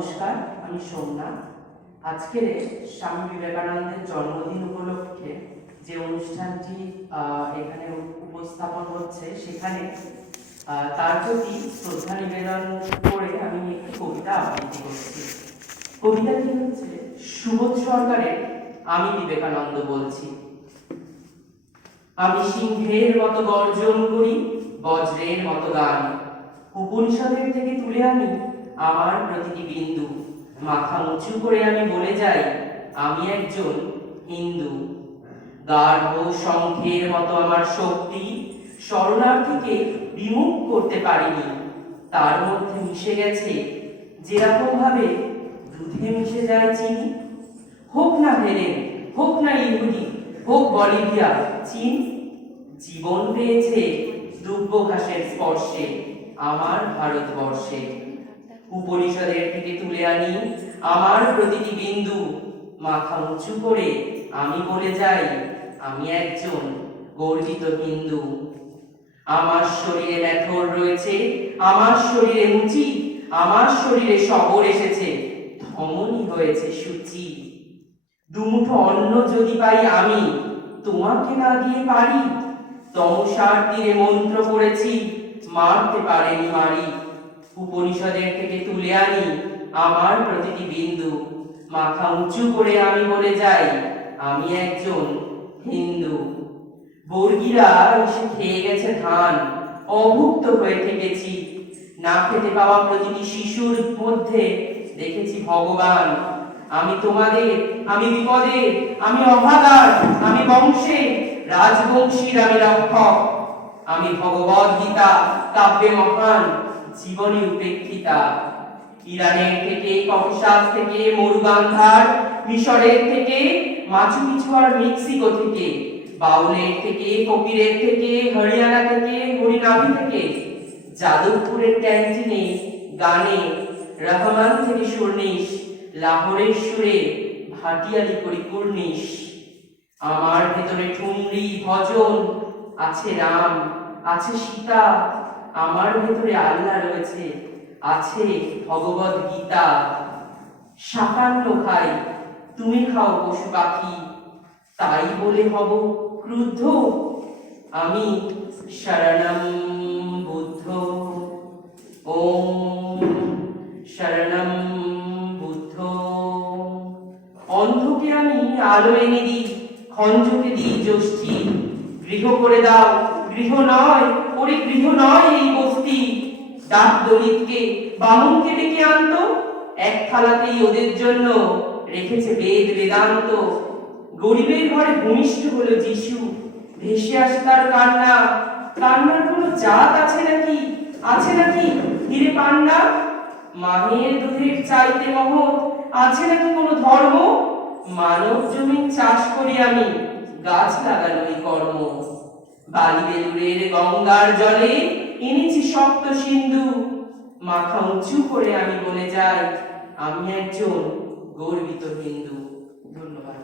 নমস্কার, আমি সোমনাথ। আজকের স্বামী বিবেকানন্দের জন্মদিন উপলক্ষে যে অনুষ্ঠানটি এখানে উপস্থাপন হচ্ছে, সেখানে তার প্রতি শ্রদ্ধা নিবেদন করে আমি একটি কবিতা আবৃত্তি করছি। কবিতাটি হচ্ছে সুবোধ সরকারের আমি বিবেকানন্দ বলছি। আমি সিংহের মতো গর্জন করি, বজ্রের মতো গান, উপনিষদের থেকে তুলে আনি আমার প্রতিটি বিন্দু। মাথা উঁচু করে আমি বলে যাই, আমি একজন হিন্দু। গাঢ় শঙ্খের মতো আমার শক্তি শরণার্থীকে বিমুখ করতে পারিনি। তার মধ্যে মিশে গেছে যেরকম ভাবে দুধে মিশে যায় চিনি। হোক না হেলেন, হোক না ইহুদি, হোক বলিভিয়া, চীন জীবন পেয়েছে দুব্য ঘাসের স্পর্শে আমার ভারতবর্ষে। উপনিষদের থেকে তুলে আনি আমার প্রতিটি বিন্দু। মাথা উঁচু করে আমি বলে যাই, আমি একজন গর্বিত হিন্দু। আমার শরীরে মেথর রয়েছে, আমার শরীরে মুচি, আমার শরীরে সবর এসেছে, ধমনী হয়েছে সূচি। দুমুঠো অন্ন যদি পাই আমি, তোমাকে না দিয়ে পারি। তমসার তীরে মন্ত্র করেছি, মারতে পারেনি মারি। উপনিষদের থেকে তুলে আনি আমার প্রতিটি বিন্দু। মাথা উঁচু করে আমি বলে যাই, আমি একজন হিন্দু। বর্গীরা এসে খেয়ে গেছে ধান, অভুক্ত হয়ে থেকেছি। না খেতে পাওয়া প্রতিটি শিশুর মধ্যে দেখেছি ভগবান। আমি তোমাদের, আমি বিপদে, আমি অভাগার, আমি বংশে রাজবংশীর আমি রক্ষক। আমি ভগবদ গীতা কাব্যে মহান, জীবনী উপেক্ষিতা। ইরানের থেকে, ককেশাস থেকে, মরুগান্ধার, মিশরের থেকে, মাচু পিছু আর মেক্সিকো থেকে, বাউলের থেকে, ফকিরের থেকে, হরিয়ানা থেকে, হরিনাভি থেকে, যাদবপুরের ক্যান্টিনে গানে রহমান থেকে সুরনিশ, লাহোরের সুরে ভাটিয়ালি করি কুর্নিশ। আমার ভেতরে ঠুমরি ভজন, আছে রাম, আছে সীতা। আমার ভেতরে আল্লাহ রয়েছে, আছে ভগবদ গীতা। শাকান্ন খাই, তুমি খাও পশু পাখি, তাই বলে হব ক্রুদ্ধ? আমি শরণম বুদ্ধ, ওম শরণম বুদ্ধ। অন্ধকে আমি আলো এনে দিই, খঞ্জকে দিই যষ্টি। গৃহ করে দাও, গৃহ নয়, ওরে গৃহ নয় এই বস্তি। ডাক দলিতকে, বামুনকে ডেকে আনতো, এক থালাতেই ওদের জন্য রেখেছে বেদ বেদান্ত। গরিবের ঘরে ভূমিষ্ঠ হলো যিশু, ভেসে আসে তার কান্না। কান্নার কোনো জাত আছে নাকি, আছে নাকি হিরে পান্না? মায়ের দুধের চাইতে মহৎ আছে নাকি কোনো ধর্ম? মানব জমিন চাষ করি আমি, গাছ লাগানোই কর্ম। বালি বেলুরের গঙ্গার জলে এনেছি শক্ত সিন্ধু। মাথা উঁচু করে আমি বলে যাই, আমি একজন গর্বিত হিন্দু। ধন্যবাদ।